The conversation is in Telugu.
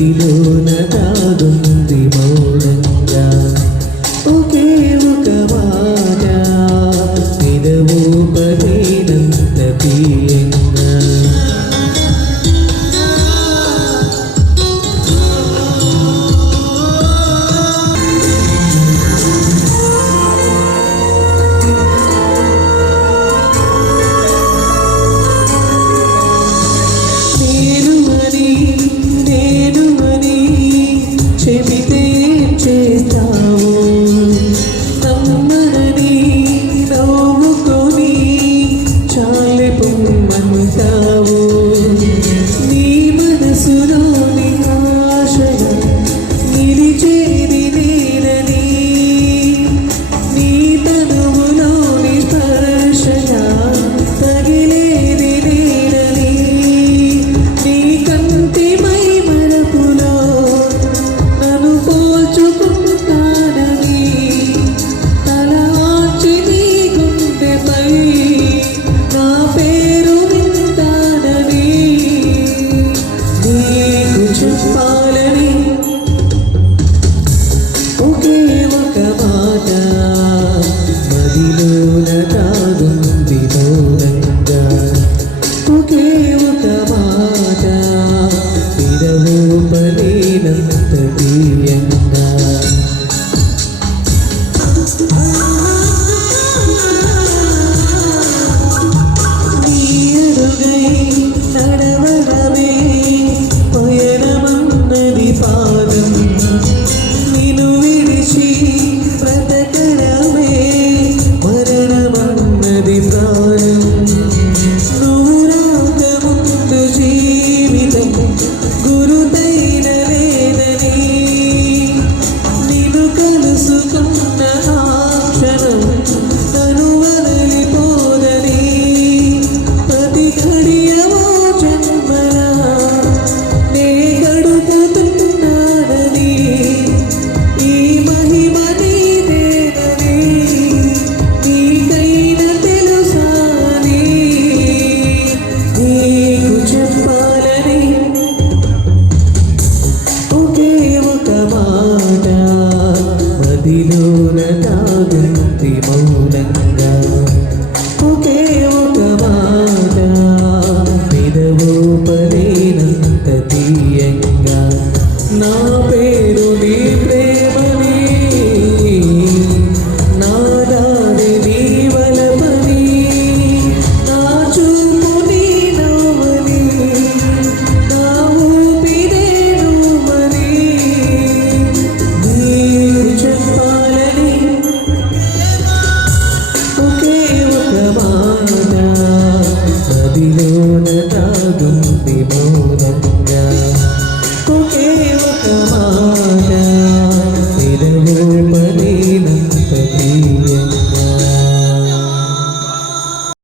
మదిలోన దాగుంది మౌనంగా ఒకే ఒక మాట పెదవు పడినంత తీయంగా చెబితే చేస్తావు నమ్మని నవ్వుకొని చాలే పొమ్మంటావు నీ మనసులోని ఆశగా నిలిచేది నేనని నీ తనువులోని స్పర్శగా తగిలేది నేనని నీ కంటి మై మరపులో చెప్పాలని ఒకే ఒక మాట మదిలోన కాదుంది మౌనంగా ఒకే ఒక మాట పెదవు పడినంత తీయంగా నీ అడుగై నడవడమే పాదం నిన్ను విడిచి బ్రతకడమే మరణమన్నది ప్రాణం నువ్వు రాక ముందు జీవితం గురుతైన లేదని నిన్ను కలుసుకున్న ఆ క్షణం తను వదిలిపోదని ప్రతి ఘడియవో జన్మలా మదిలోన దాగుంది మౌనంగా ఒకే ఒక మాట పెదవు పడినంత తీయంగా నా పేరు నీ ప్రేమని నా దారి నీ వలపని నా చూపు నీ నవ్వని నా ఊపిరే నువ్వని చెప్పాలని ఒకే ఒక మాట మదిలోన దాగుంది మౌనం